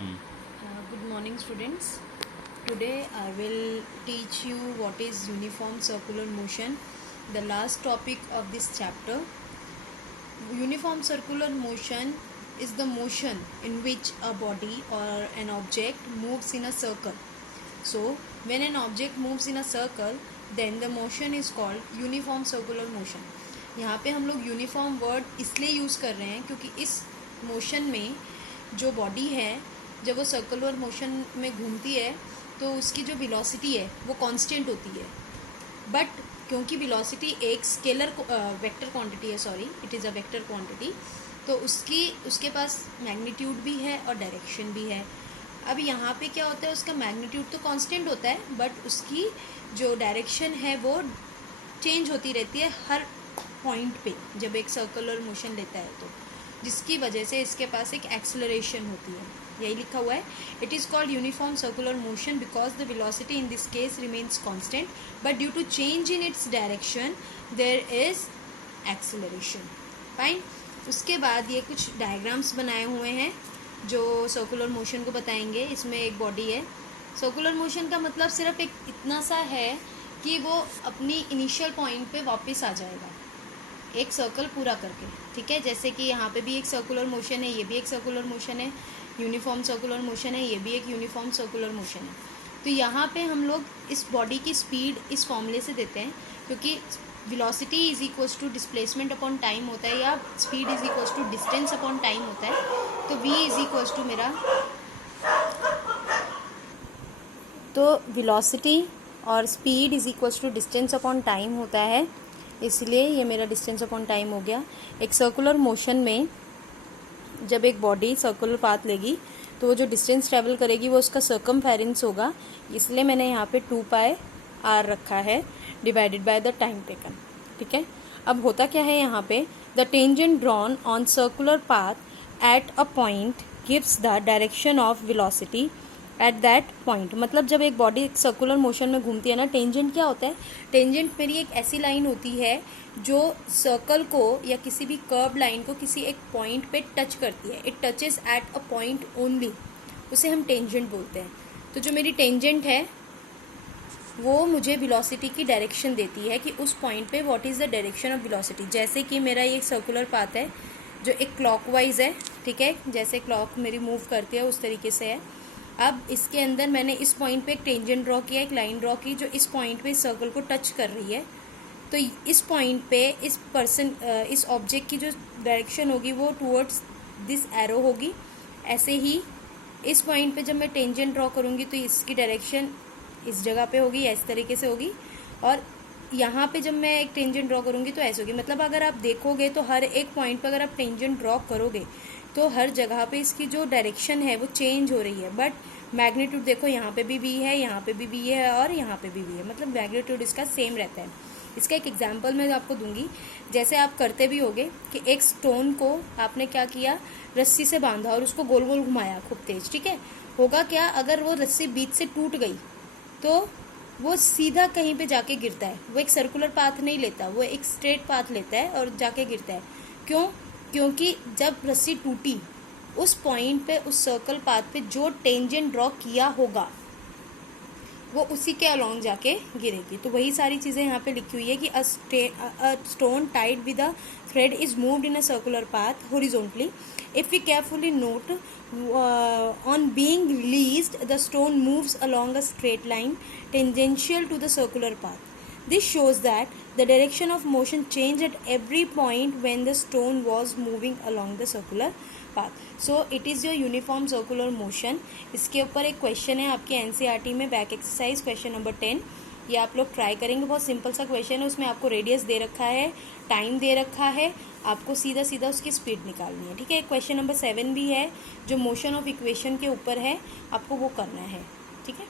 Good morning, students. Today I will teach you what is uniform circular motion, the last topic of this chapter. Uniform circular motion is the motion in which a body or an object moves in a circle. So, when an object moves in a circle, then the motion is called uniform circular motion. यहाँ पे हम लोग uniform word इसलिए use कर रहे हैं क्योंकि इस मोशन में जो बॉडी है जब वो सर्कुलर मोशन में घूमती है तो उसकी जो वेलोसिटी है वो कांस्टेंट होती है, बट क्योंकि वेलोसिटी एक स्केलर वेक्टर क्वांटिटी है, it is a vector quantity, तो उसके पास मैग्नीट्यूड भी है और डायरेक्शन भी है. अब यहाँ पे क्या होता है, उसका मैग्नीट्यूड तो कांस्टेंट होता है बट उसकी जो डायरेक्शन है वो चेंज होती रहती है हर पॉइंट पे जब एक सर्कुलर मोशन लेता है, तो जिसकी वजह से इसके पास एक एक्सेलरेशन होती है. यही लिखा हुआ है. It is called uniform circular motion because the velocity in this case remains constant but due to change in its direction there is acceleration. Fine. उसके बाद ये कुछ डायग्राम्स बनाए हुए हैं जो सर्कुलर मोशन को बताएंगे. इसमें एक बॉडी है. सर्कुलर मोशन का मतलब सिर्फ एक इतना सा है कि वो अपनी इनिशियल पॉइंट पे वापस आ जाएगा एक सर्कल पूरा करके. ठीक है, जैसे कि यहाँ पे भी एक सर्कुलर मोशन है, ये भी एक सर्कुलर मोशन है, यूनिफॉर्म सर्कुलर मोशन है, ये भी एक यूनिफॉर्म सर्कुलर मोशन है. तो यहाँ पे हम लोग इस बॉडी की स्पीड इस फॉर्मूले से देते हैं क्योंकि velocity is equals to displacement upon time होता है या speed is equals to distance upon time होता है. तो v इज इक्वल्स टू मेरा, तो वेलोसिटी और speed is equals to distance upon time होता है, इसलिए ये मेरा डिस्टेंस अपॉन टाइम हो गया. एक सर्कुलर मोशन में जब एक बॉडी सर्कुलर पाथ लेगी तो वो जो डिस्टेंस ट्रैवल करेगी वो उसका सर्कमफेरेंस होगा, इसलिए मैंने यहाँ पे 2πr रखा है divided by the time taken. ठीक है. अब होता क्या है यहाँ पे, the tangent drawn on circular path at a point gives the direction of velocity at that point. मतलब जब एक बॉडी सर्कुलर मोशन में घूमती है ना, टेंजेंट क्या होता है, टेंजेंट मेरी एक ऐसी लाइन होती है जो सर्कल को या किसी भी कर्व लाइन को किसी एक पॉइंट पे टच करती है. It touches at a point only, उसे हम टेंजेंट बोलते हैं. तो जो मेरी टेंजेंट है वो मुझे वेलोसिटी की डायरेक्शन देती है कि उस पॉइंट पे what is the direction of velocity. जैसे कि मेरा ये सर्कुलर पाथ है जो एक क्लॉकवाइज है. ठीक है, जैसे क्लॉक मेरी मूव करती है उस तरीके से है. अब इसके अंदर मैंने इस पॉइंट पे एक टेंजेंट ड्रॉ किया, एक लाइन ड्रॉ की जो इस पॉइंट पे इस सर्कल को टच कर रही है. तो इस पॉइंट पे इस ऑब्जेक्ट की जो डायरेक्शन होगी वो टुवर्ड्स दिस एरो होगी. ऐसे ही इस पॉइंट पे जब मैं टेंजेंट ड्रॉ करूँगी तो इसकी डायरेक्शन इस जगह पे होगी, इस तरीके से होगी. और यहाँ पे जब मैं एक टेंजेंट ड्रॉ करूँगी तो ऐसे होगी. मतलब अगर आप देखोगे तो हर एक पॉइंट पे अगर आप टेंजेंट ड्रॉ करोगे तो हर जगह पे इसकी जो डायरेक्शन है वो चेंज हो रही है, बट मैग्नीट्यूड देखो यहाँ पे भी v है, यहाँ पे भी v है और यहाँ पे भी v है, मतलब मैग्नीट्यूड इसका सेम रहता है. इसका एक एग्जांपल मैं आपको दूंगी. जैसे आप करते भी होगे कि एक स्टोन को आपने क्या किया, रस्सी से बांधा और उसको गोल गोल घुमाया खूब तेज. ठीक है, होगा क्या, अगर वो रस्सी बीच से टूट गई तो वो सीधा कहीं पे जाके गिरता है. वो एक सर्कुलर पाथ नहीं लेता, वो एक स्ट्रेट पाथ लेता है और जाके गिरता है. क्यों? क्योंकि जब रस्सी टूटी उस पॉइंट पे उस सर्कल पाथ पे जो टेंजेंट ड्रॉ किया होगा वो उसी के अलॉन्ग जाके गिरेगी. तो वही सारी चीज़ें यहाँ पे लिखी हुई है कि a stone tied with a thread is moved in a circular path horizontally. If we carefully note on being released the stone moves along a straight line tangential to the circular path. This shows that the direction of motion changed at every point when the stone was moving along the circular path. So it is your uniform circular motion. इसके ऊपर एक question है आपके NCERT में, back exercise question number 10. ये आप लोग try करेंगे. बहुत सिंपल सा क्वेश्चन है. उसमें आपको रेडियस दे रखा है, टाइम दे रखा है, आपको सीधा सीधा उसकी स्पीड निकालनी है. ठीक है. क्वेश्चन नंबर 7 भी है जो मोशन ऑफ इक्वेशन के ऊपर है, आपको वो करना है. ठीक है.